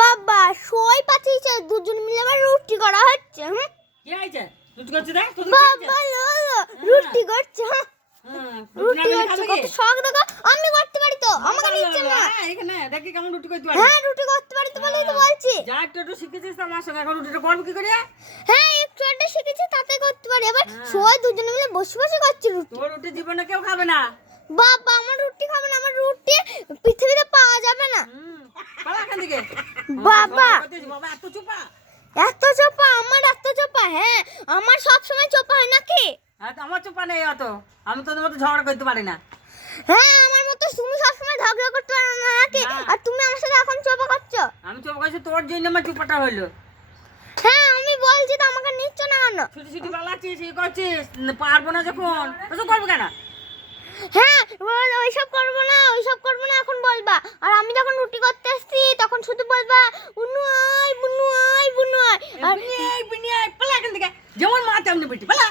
বাবা সই পাঠিয়েছে দুজন মিলে আবার রুটি করা হচ্ছে। কি হয়েছে? রুটি করছে দেখ তোদের বাবা লোলো রুটি করছে। রুটি না করছে খাবে কত শখ দেখো। আমি করতে পারি তো, আমাকে দিচ্ছে না। এখানে দেখি কেমন রুটি করতে পারি। হ্যাঁ রুটি করতে পারি তো বলেই তো বলছি। যা একটু শিখেছিস তো আমার সঙ্গে, এখন রুটিটা করবি কি করে? হ্যাঁ একটু একটা শিখেছি তাতে করতে পারি। এবার সবাই দুজনে মিলে বসে বসে করছি রুটি। তোর রুটি জীবনে কেউ খাবে না। বাবা আমার রুটি খাবে না, আমার রুটি পৃথিবীতে পাওয়া যাবে না। পালা এখান থেকে। বাবা বাবা এত চুপা। এত চোপা, আমার এত চোপা। হ্যাঁ আমার সব সময় চোপা হয় নাকি? আমার চুপা নেই অত, আমি তোদের মতো ঝগড়া করতে পারি না। হ্যাঁ আমার মতো তুমি সবসময় ঝগড়া করতে পারো না নাকি? আর তুমি আমার সাথে এখন চোপা করছো। আমি চুপ করছি তোর জন্য, আমার চুপাটা হইলো। হ্যাঁ আমি বলছি তো আমাকে নিচ্ছ না কেন? ছুটি ছুটি পালাচ্ছিস এই করছিস, পারবো না যখন তো করবো কেন? হ্যাঁ ওইসব করবো না, ওইসব করবো না এখন বলবা। আর আমি যখন রুটি করতে আসছি তখন শুধু বলবা বুনু আয় বুনু আয় বুনু আয়। আর পালা এখান থেকে, যেমন মা তেমনি বেটি পালা।